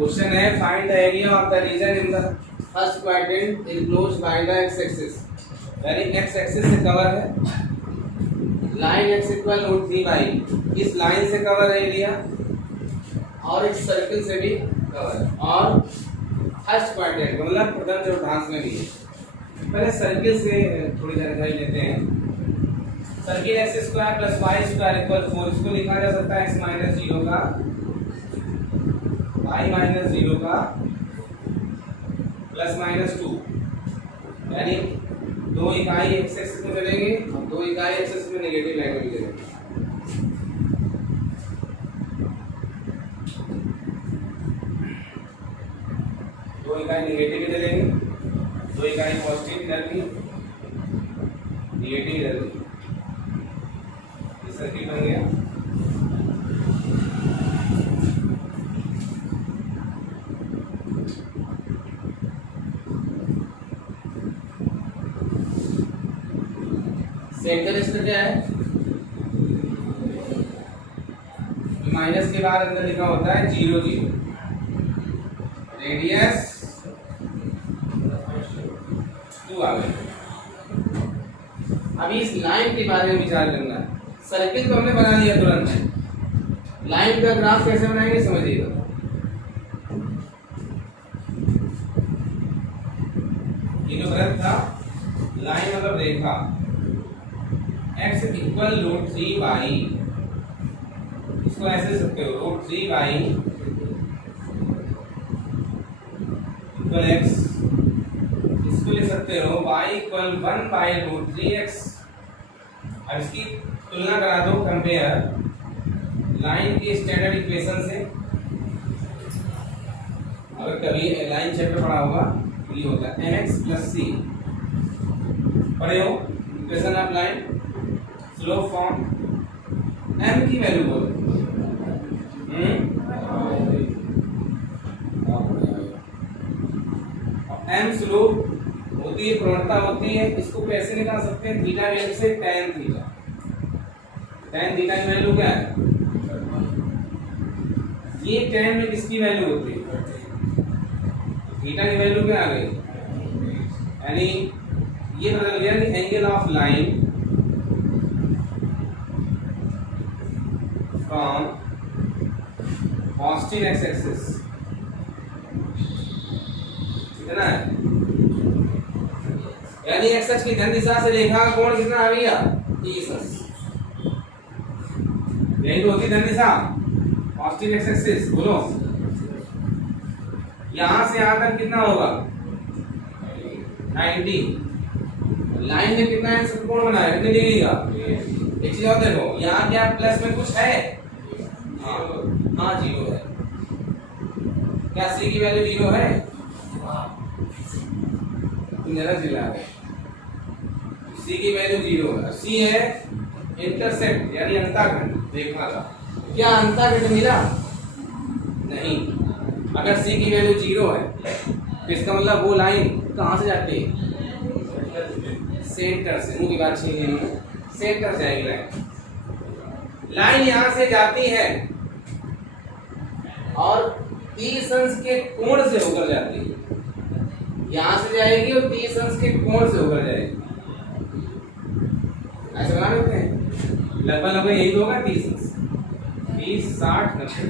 Question है find the area of the region in the first quadrant enclosed by the x axis. यानी x axis से cover है line x equal root 3 by, इस line से cover है area और इस सर्किल से भी कवर है। और फर्स्ट क्वाड्रेंट मतलब प्रथम चतुर्थांश में भी है। पहले सर्किल से थोड़ी जानकारी लेते हैं। Circle x square plus y square equal 4, इसको लिखा जा सकता है x माइनस 0 का y माइनस 0 का प्लस माइनस 2, यानी दो इकाई एक्स एक्सिस में चलेंगे और दो इकाई एक्स एक्सिस में नेगेटिव लाइन में भी चलेंगे। दो इकाई नेगेटिव इधर लेंगे, दो इकाई पॉजिटिव इधर भी, नेगेटिव इधर भी। ये सर्किल बन गया। सेंटर इसका क्या है? माइनस के बाद अंदर लिखा होता है 0 0। रेडियस 2 आ गई। अभी इस लाइन के बारे में विचार करना है। सर्किल तो हमने बना लिया तुरंत, लाइन का ग्राफ कैसे बनाएंगे समझिएगा। ये जो ग्राफ था, लाइन मतलब रेखा, x इक्वल रूट 3 बाई, इसको ऐसे लिख सकते हो रूट 3 बाई इक्वल x, इसको लिख सकते हो y equal 1 by root 3x। अब इसकी तुलना करा दो, कंपेयर लाइन की स्टैंडर्ड इक्वेशन से। अगर कभी लाइन चैप्टर पढ़ा होगा तो ये होता है mx प्लस c, पढ़े हो equation of line slope form. m की वैल्यू बोलो, m स्लोप होती है, प्रवणता होती है। इसको कैसे निकाल सकते हैं? थीटा वैल्यू से tan थीटा। tan थीटा की वैल्यू क्या है? ये tan में किसकी वैल्यू होती है? थीटा की वैल्यू क्या आ गई? यानी ये बदल गया कि angle of line from positive x axis कितना है? यानी एक्स अक्ष की धन दिशा से रेखा का कोण कितना आ गया? 30। यही तो होती धन दिशा, पॉजिटिव एक्स एक्सिस। बोलो यहां से यहां तक कितना होगा? 90। लाइन में कितना है कोण बना है? कितनी डिग्री का? एक चीज और देखो, यहाँ क्या प्लस में कुछ है? हाँ 0 है। क्या c की वैल्यू 0 है? जरा जिला है, c की वैल्यू 0 है। c है इंटरसेप्ट यानी अंतःखंड रेखा का। क्या अंतःखंड मिला? नहीं। अगर c की वैल्यू 0 है तो इसका मतलब वो लाइन कहाँ से जाती है? सेंटर से। मुंह की बात छीन, सेंटर से आएगी लाइन। लाइन यहां से जाती है और 30 अंश के कोण से होकर जाती है। यहां से जाएगी और 30 अंश के कोण से होकर जाएगी। ऐसे बना लेते हैं, लगभग लगभग यही तो होगा 30 अंश। 30 60 90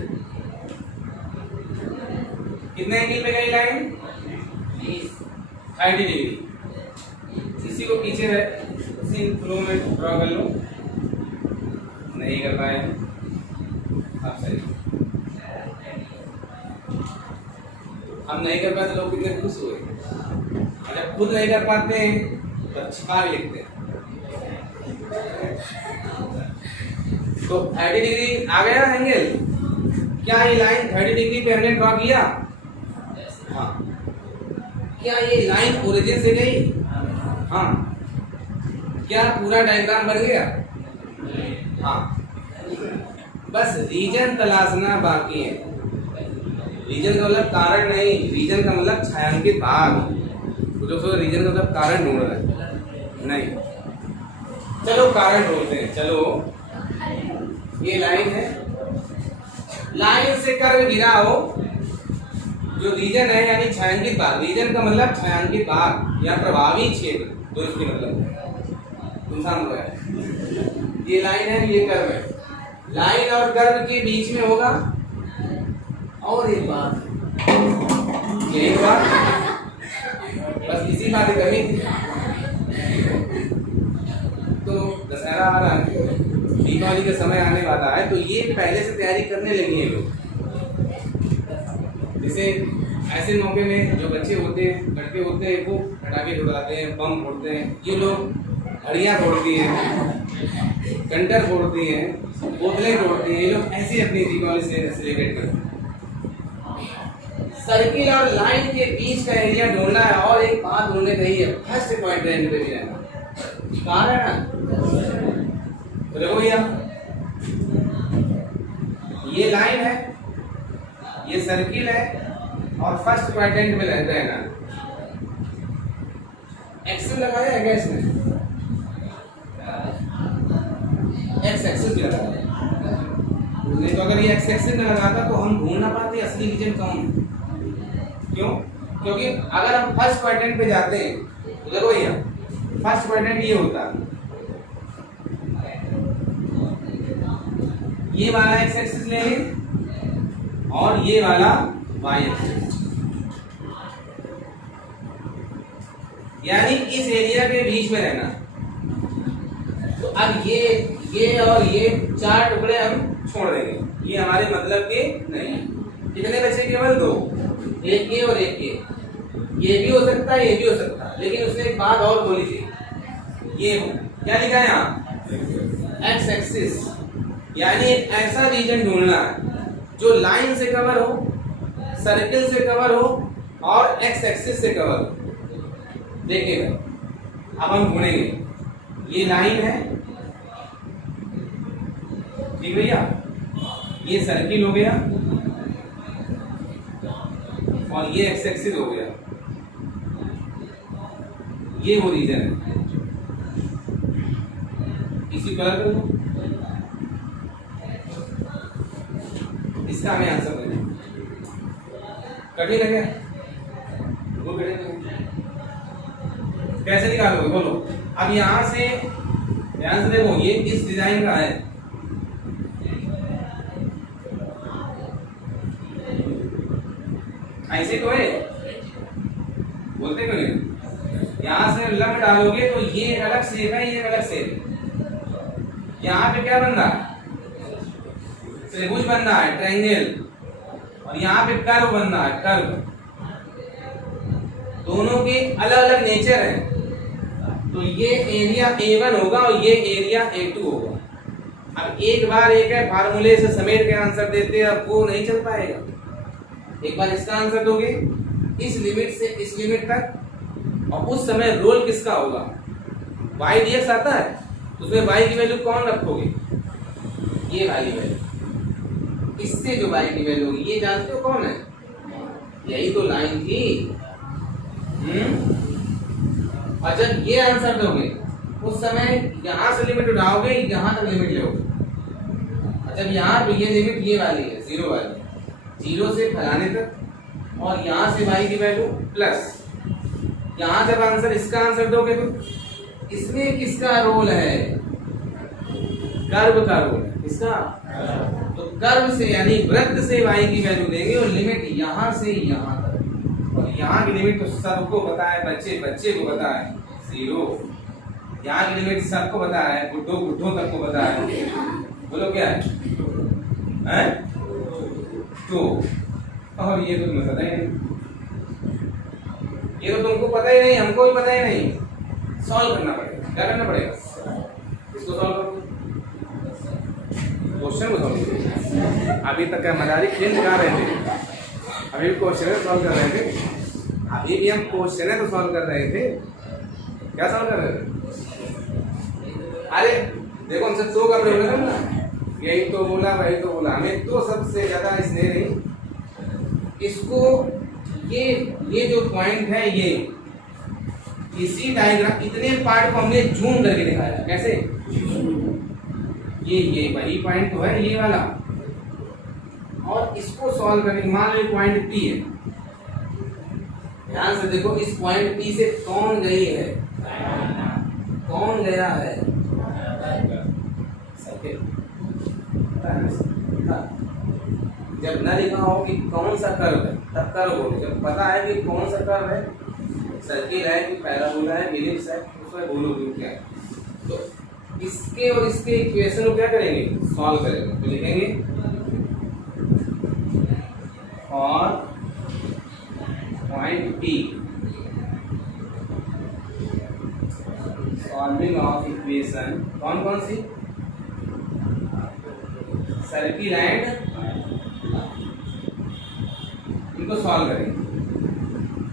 कितने एंगल पे गई लाइन? 30 डिग्री। इसी को पीछे इसी फ्लो में ड्रॉ कर लो। नहीं कर पाए अब सही। हम नहीं कर पाए तो लोग कितने खुश हुए। अगर खुद नहीं कर पाते हैं तो छिपा भी लिखते हैं। तो 30 डिग्री आ गया एंगल। क्या ये लाइन 30 डिग्री पे हमने ड्रॉ किया? हाँ। क्या ये लाइन ओरिजिन से गई? हाँ। क्या पूरा डायग्राम बन गया? हाँ। बस रीजन तलाशना बाकी है। रीजन का मतलब कारण नहीं, रीजन का मतलब छायांकित भाग। तो रीजन का मतलब कारण ढूंढ रहा है नहीं। चलो कारण ढूंढते हैं। चलो ये लाइन है, लाइन से कर्व गिरा हो जो रीजन है यानी छायांकित भाग, रीजन का मतलब छायांकित भाग या प्रभावी क्षेत्र, तो इसके मतलब तुम समझ रहे। ये लाइन है, ये कर्व है, लाइन और कर्व के बीच में होगा और एक बात, यही बात, बस इसी बात करनी थी। तो दशहरा आ रहा है, दीपावली का समय आने वाला है, तो ये पहले से तैयारी करने लगी है लोग। जैसे ऐसे मौके में जो बच्चे होते हैं, लड़के होते हैं, वो पटाखे उड़ाते हैं, बम फोड़ते हैं, ये लोग हड़ियाँ तोड़ती हैं, कंटर फोड़ती हैं, बोतलें तोड़ती हैं, ये लोग ऐसे अपनी दीपावली से सेलिब्रेट करते हैं। सर्किल और लाइन के बीच का एरिया ढूंढना है, और एक बात उन्होंने कही है, फर्स्ट पॉइंट रेंज पे भी रहना। कहाँ रहना? देखो भैया, ये लाइन है, ये सर्किल है, और फर्स्ट क्वाड्रेंट में रहता है ना। एक्सेल लगाया है क्या इसमें? एक्स एक्सेल भी लगाया है, नहीं तो अगर ये एक्स एक्सेल न लगाता तो हम ढूंढ ना पाते असली रीजन कौन है। क्यों? क्योंकि अगर हम फर्स्ट क्वाड्रेंट पे जाते हैं तो देखो भैया, फर्स्ट क्वाड्रेंट ये होता है, ये वाला एक्स एक्सिस ले लें और ये वाला वाई एक्सिस, यानी इस एरिया के बीच में रहना। तो अब ये और ये चार टुकड़े हम छोड़ देंगे, ये हमारे मतलब के नहीं। कितने बचे? केवल दो, एक ये और एक ये भी हो सकता है, ये भी हो सकता है, लेकिन उसने एक बात और बोली थी, ये क्या लिखा है यहाँ? एक्स एक्सिस, यानी एक ऐसा रीजन ढूंढना है जो लाइन से कवर हो, सर्किल से कवर हो और एक्स एक्सिस से कवर हो। देखिएगा, अब हम ढूंढेंगे, ये लाइन है, ठीक भैया, ये सर्किल हो गया और ये एक्स एक्सिस हो गया, ये वो रीजन है। इसी कलर कर दो, इसका हमें आंसर देना। कठिन है क्या? वो कठिन है, कैसे निकालोगे बोलो? अब यहां से ध्यान से देखो, ये इस डिजाइन का है, ऐसे तो है, बोलते क्यों नहीं? यहां से लंब डालोगे तो ये अलग शेप है, ये अलग शेप है। यहाँ पे क्या बन रहा है? त्रिभुज बन रहा है, ट्रायंगल, और यहाँ पे कर्व बन रहा है, कर्व। दोनों के अलग अलग नेचर है, तो ये एरिया A1 होगा और ये एरिया A2 होगा। अब एक बार एक है, फार्मूले से समेट के आंसर देते, अब वो नहीं चल पाएगा। एक बार इसका आंसर दोगे इस लिमिट से इस लिमिट तक, और उस समय रोल किसका होगा? y dx आता है, उसमें y की वैल्यू कौन रखोगे? ये वाली वैल्यू, इससे जो y की वैल्यू होगी, ये जानते हो कौन है? यही तो लाइन थी। और जब ये आंसर दोगे उस समय यहां से लिमिट उठाओगे, यहां तक लिमिट लोगे, और जब यहाँ पे ये लिमिट ये वाली है, जीरो वाली, जीरो से फलाने तक, और यहाँ से y की वैल्यू प्लस, यहाँ जब आंसर इसका आंसर दोगे तो इसमें किसका रोल है? कर्व का रोल है। किसका? तो कर्व से यानी वृत्त से y की वैल्यू देंगे, और लिमिट यहाँ से यहाँ तक, और यहाँ की लिमिट तो सबको पता है, बच्चे को पता है, जीरो। यहाँ की लिमिट सबको पता है, बुढ़ों तक को पता है। बोलो क्या है? तो और ये तो तुम्हें पता ही नहीं, ये तो तुमको पता ही नहीं, हमको भी पता ही नहीं। सॉल्व करना पड़ेगा, क्या करना पड़ेगा? इसको सॉल्व करो, क्वेश्चन को सॉल्व। अभी तक क्या मदारी खेल दिखा रहे थे, अभी भी क्वेश्चन सॉल्व कर रहे थे, अभी भी हम क्वेश्चन तो सॉल्व कर रहे थे। क्या सॉल्व कर रहे थे? अरे देखो, हमसे तो कर रहे हो ना, यही तो बोला, वही तो बोला, हमें तो सबसे ज्यादा स्नेह नहीं। इसको ये जो पॉइंट है, ये इसी डायग्राम, इतने पार्ट को हमने जूम करके दिखाया। कैसे? ये वही पॉइंट तो है, ये वाला, और इसको सॉल्व करने, मान लो पॉइंट P है, ध्यान से देखो, इस पॉइंट पी से कौन गई है, कौन गया है, सर्किल। जब न लिखा हो कि कौन सा कर्व है तब कर्व बोलो, जब पता है कि कौन सा कर्व है, सर्किल है कि पैराबोला है, एलिप्स है, उसमें बोलो कि क्या है। तो इसके और इसके इक्वेशन को क्या करेंगे, सॉल्व करेंगे। तो लिखेंगे और point P solving of equation कौन कौन सी, सर्किल एंड, इनको सॉल्व करेंगे।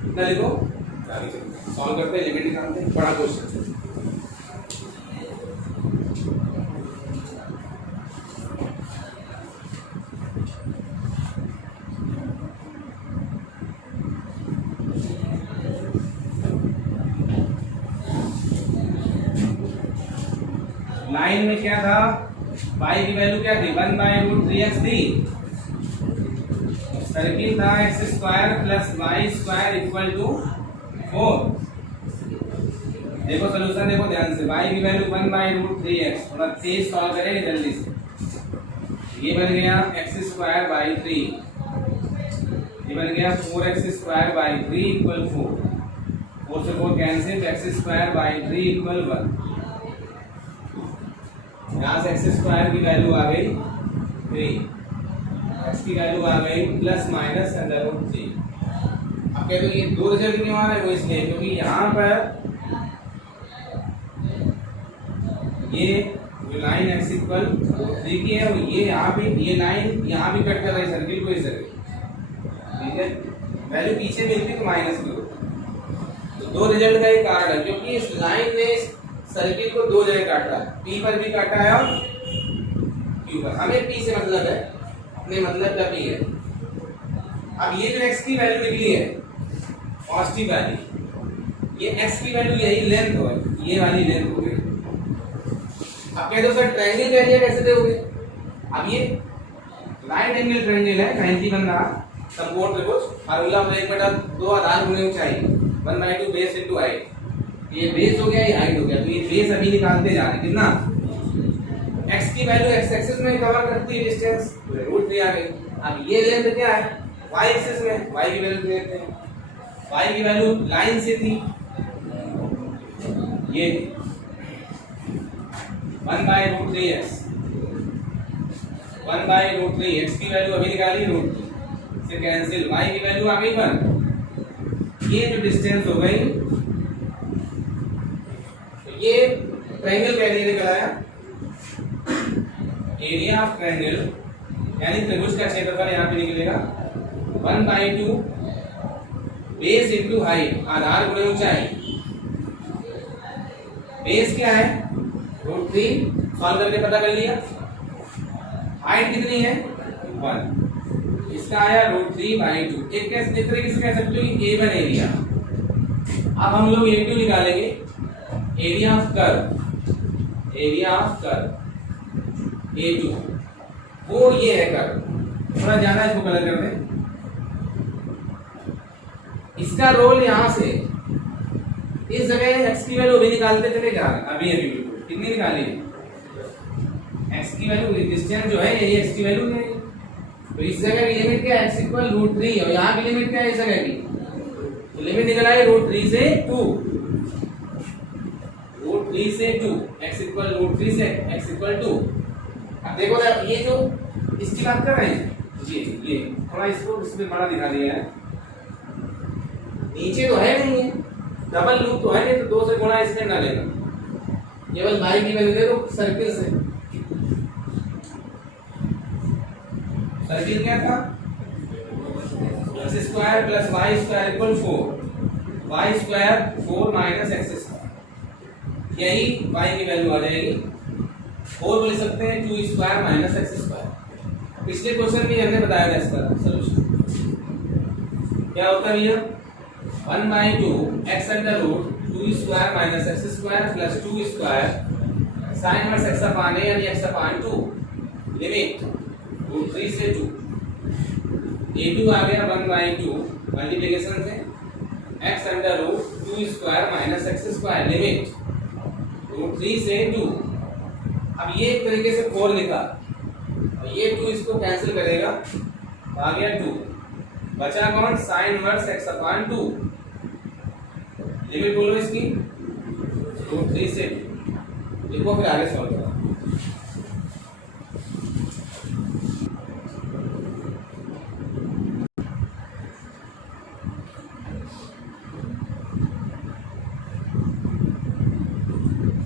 कितना लिखो, सॉल्व करते हैं, लिमिट निकालते हैं, बड़ा क्वेश्चन। लाइन में क्या था, y की वैल्यू क्या थी, 1/√3x थी। सर्किल था x² + y² = 4। देखो सॉल्यूशन देखो ध्यान से, y की वैल्यू 1/√3x, थोड़ा तेज सॉल्व करेंगे जल्दी से। ये बन गया x²/3, ये बन गया 4x²/3 = 4, 4 से 4 कैंसिल, x²/3 = 1। यहाँ से x² की वैल्यू आ गई 3, x की वैल्यू आ गई ±√3। अब कहते हो ये दो रिजल्ट क्यों आ रहे हैं, वो इसलिए क्योंकि यहाँ पर ये जो लाइन x = 3 की है, ये यहाँ भी, ये लाइन यहाँ भी कट कर रही है सर्किल को, इस सर्किल, ठीक है। वैल्यू पीछे मिलती तो माइनस की होती। तो दो रिजल्ट का ही कारण है, क्योंकि इस लाइन ने सर्किल को दो जगह काटा है, P पर भी काटा है और Q पर। हमें P से मतलब है, अपने मतलब का P है। अब ये जो x की वैल्यू निकली है पॉजिटिव वाली, ये x की वैल्यू यही लेंथ हो, ये वाली लेंथ हो गई। अब कहते हो सर ट्रायंगल का एरिया कैसे दोगे, अब ये राइट एंगल ट्रायंगल है, 90 बन रहा, समकोण त्रिभुज, फार्मूला 1/2 आधार गुणे ऊंचाई, 1/2 बेस इनटू हाइट। ये बेस हो गया, ये हाइट हो गया, तो ये बेस अभी निकालते जा रहे हैं कितना, x की वैल्यू x एक्सिस में कवर करती है डिस्टेंस, √3 आ गई। अब ये लेंथ क्या है, y एक्सिस में, y की वैल्यू लेते हैं, y की वैल्यू लाइन से थी, ये 1/√3x, 1/√3, x की वैल्यू अभी निकाली √3 से कैंसिल, y की वैल्यू आ गई 1। ये जो डिस्टेंस हो गई, ये ट्रायंगल का एरिया निकल आया, एरिया ऑफ ट्रायंगल यानी त्रिभुज का क्षेत्रफल यहाँ पे निकलेगा 1/2 बेस इनटू हाइट, आधार गुणे ऊंचाई। बेस क्या है √3, सॉल्व करके पता कर लिया। हाइट कितनी है 1, इसका आया √3/2। एक तरीके से कह सकते हो A1 एरिया। अब हम लोग A2 निकालेंगे, area of curve, area of curve A2, वो ये है कर्व, थोड़ा ज्यादा इसको कलर कर दें। इसका रोल यहां से इस जगह x की वैल्यू अभी निकालते चले जा रहे हैं, अभी बिल्कुल कितनी निकाली है, x की वैल्यू, डिस्टेंस जो है ये x की वैल्यू है, तो इस जगह की लिमिट क्या है, x = √3, और यहाँ की लिमिट क्या है इस जगह की, तो लिमिट निकल आई √3 से 2, √3 से 2, x = √3 से x = 2। अब देखो ये जो इसकी बात कर रहे हैं, ये थोड़ा इसको इसमें बड़ा दिखा दिया है, नीचे तो है नहीं है, डबल लूप तो है नहीं, तो 2 से गुणा इसमें ना लेना, केवल y की वैल्यू दे दो सर्किल से। सर्किल क्या था, x² + y² = 4, y² 4 - x², यही y की वैल्यू आ जाएगी। 4 बोल सकते हैं 2² - x²। पिछले क्वेश्चन में हमने बताया था इसका सॉल्यूशन क्या होता है, ये 1/2 x √ 2² - x² + 2² sin inverse x/a यानी x/2, लिमिट √3 से 2, A2 आ गया 1/2 मल्टीप्लिकेशन से x under root 2 square minus x square limit root 3 से 2। अब ये एक तरीके से 4 लिखा और ये 2 इसको कैंसिल करेगा तो आ गया 2, बचा कौन sine inverse x upon 2। Limit बोलो इसकी रूट 3 से 2। देखो फिर आगे सॉल्व करो।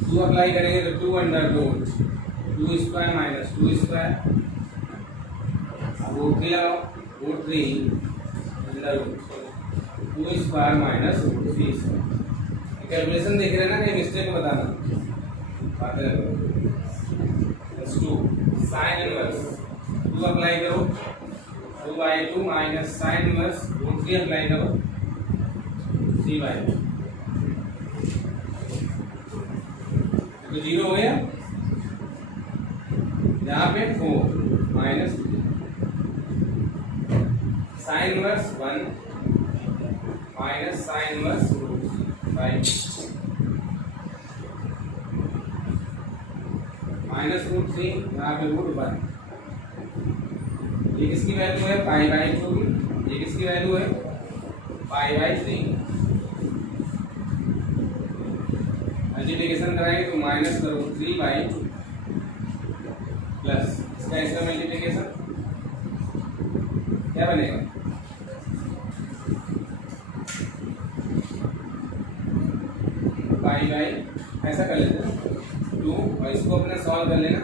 टू अप्लाई करेंगे तो 2 under root 2 square minus 2 square, root 3 लगाओ, root 3 under root 2 square minus root 3 square. Calculation देख रहे हैं ना, कहीं मिस्टेक को बताना बातें प्लस 2 साइन इनवर्स 2 अप्लाई करो 2/2 minus sine inverse root 3 apply करो 3/2 तो 0 हो गया। यहाँ पे 4 minus sine inverse 1 minus sine inverse 5 minus root 3, यहाँ पे रूट 1। ये किसकी वैल्यू है π/2 की, ये किसकी वैल्यू है π/3। मल्टीप्लिकेशन कराएंगे तो माइनस का रूट 3/2 प्लस इसका इसका मल्टीप्लिकेशन क्या बनेगा ऐसा कर लेते हैं 2 और इसको अपने सॉल्व कर लेना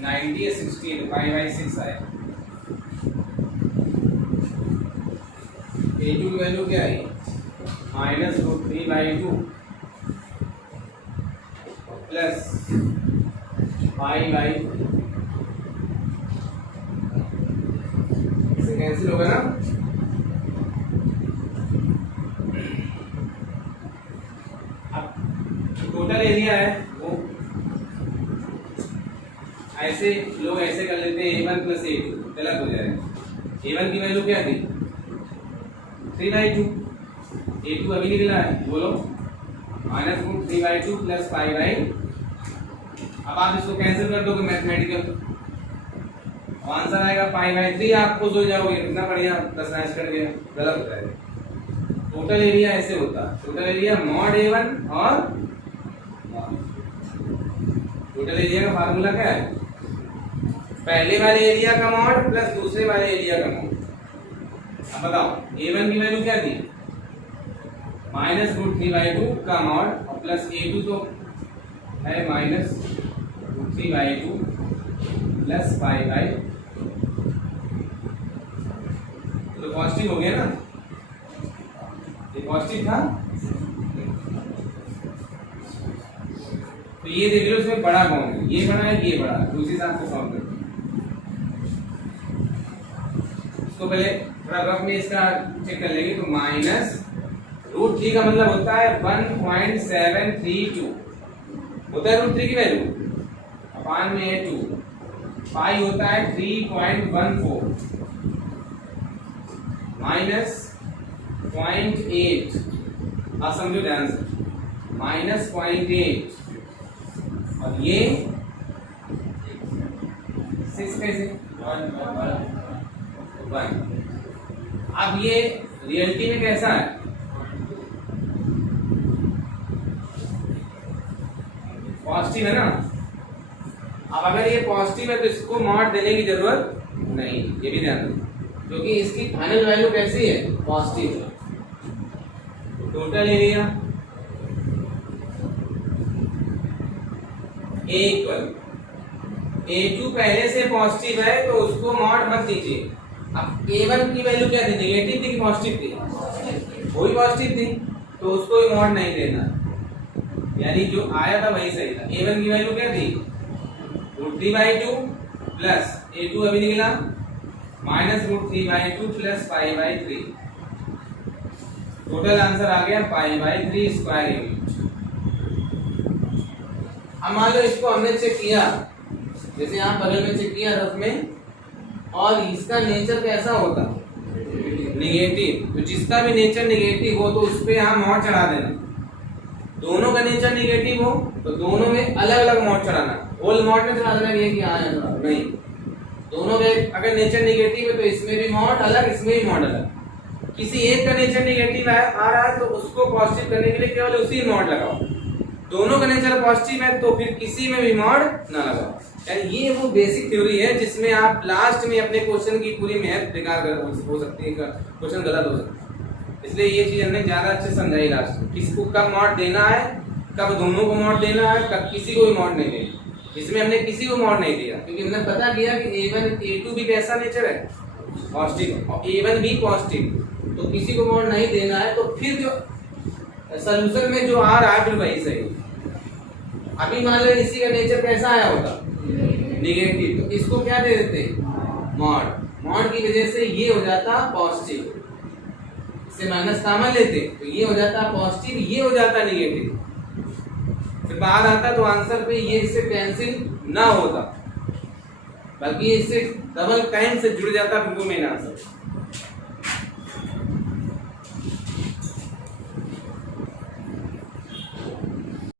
90 या 16 π/6 आए। a2 की वैल्यू क्या है माइनस रूट 3/2 प्लस π/3 से कैंसिल होगा ना। अब टोटल एरिया है वो ऐसे लोग ऐसे कर लेते हैं a1 प्लस a2, गलत हो जाएगा। a1 की वैल्यू क्या थी 3/2, a2 अभी निकला है बोलो माइनस रूट 3/2 प्लस π/। अब आप इसको कैंसिल कर दोगे मैथमेटिकल, आंसर आएगा π/3। आप खुश हो जाओगे कितना बढ़िया 10 मैच कर गया, गलत हो जाएगा। टोटल एरिया ऐसे होता है, टोटल एरिया मॉड a1 और टोटल एरिया का फार्मूला क्या है पहले वाले एरिया का मॉड प्लस दूसरे वाले एरिया का मॉड। अब बताओ a1 की वैल्यू क्या थी माइनस रूट 3/2 का मॉड और प्लस a2 तो है माइनस रूट 3/2 प्लस π/। तो पॉजिटिव हो गया ना, ये पॉजिटिव था तो ये देख लो इसमें बड़ा कौन है, ये बड़ा है ये बड़ा है, तो उसी हिसाब से सॉल्व करते हैं। इसको पहले थोड़ा रफ में इसका चेक कर लेंगे तो माइनस रूट 3 का मतलब होता है 1.732 होता है रूट 3 की वैल्यू अपान में है 2, पाई होता है 3.14 माइनस 0.8। आप समझो ध्यान से माइनस 0.8 और ये 6 कैसे 1। अब ये रियलिटी में कैसा है पॉजिटिव है ना। अब अगर ये पॉजिटिव है तो इसको मॉड देने की जरूरत नहीं, ये भी ध्यान रखो क्योंकि इसकी फाइनल वैल्यू कैसी है पॉजिटिव है। Total area A equal A2 पहले से पॉजिटिव है तो उसको मॉड मत दीजिए। अब A1 की वैल्यू क्या थी नेगेटिव थी कि पॉजिटिव थी, वही पॉजिटिव थी तो उसको भी मॉड नहीं देना, यानी जो आया था वही सही था। A1 की वैल्यू क्या थी रूट 3/2 प्लस A2 अभी निकला minus root 3/2 plus π/3। Total answer आ गया π/3 स्क्वायर यूनिट। अब मान लो इसको हमने चेक किया जैसे यहाँ बगल में चेक किया रफ में, और इसका नेचर कैसा होता निगेटिव, तो जिसका भी नेचर निगेटिव हो तो उस पे यहाँ मॉड चढ़ा देना। दोनों का नेचर निगेटिव हो तो दोनों में अलग अलग मॉड चढ़ाना, होल मॉड में चढ़ा देना ये कि यहाँ है नहीं। दोनों के अगर नेचर निगेटिव है तो इसमें भी मॉड अलग, इसमें भी मॉड अलग। किसी एक का नेचर निगेटिव आ रहा है तो उसको पॉजिटिव करने के लिए केवल उसी मॉड लगाओ। दोनों का नेचर पॉजिटिव है तो फिर किसी में भी मॉड ना लगाओ। यानी ये वो बेसिक थ्योरी है जिसमें आप लास्ट में अपने क्वेश्चन की पूरी मेहनत बेकार हो सकती है, क्वेश्चन गलत हो सकता है। इसलिए ये चीज हमने ज्यादा अच्छे समझाई लास्ट में, किसको कब मॉड देना है, कब दोनों को मॉड देना है, कब किसी को भी मॉड नहीं देना। इसमें हमने किसी को मॉड नहीं दिया क्योंकि हमने पता किया कि A1 A2 भी कैसा नेचर है, पॉजिटिव, और A1 भी पॉजिटिव, तो किसी को मॉड नहीं देना है। तो फिर जो सोल्यूशन में जो आ रहा है फिर वही सही। अभी मान लो इसी का नेचर कैसा आया होगा, निगेटिव, तो इसको क्या दे देते मॉड। मॉड की वजह से ये हो जाता पॉजिटिव, इससे माइनस कॉमन लेते तो ये हो जाता पॉजिटिव, ये हो जाता निगेटिव, फिर बाहर आता तो आंसर पे ये इससे कैंसिल ना होता बल्कि इससे डबल टाइम से जुड़ जाता फिर वो मेन आंसर।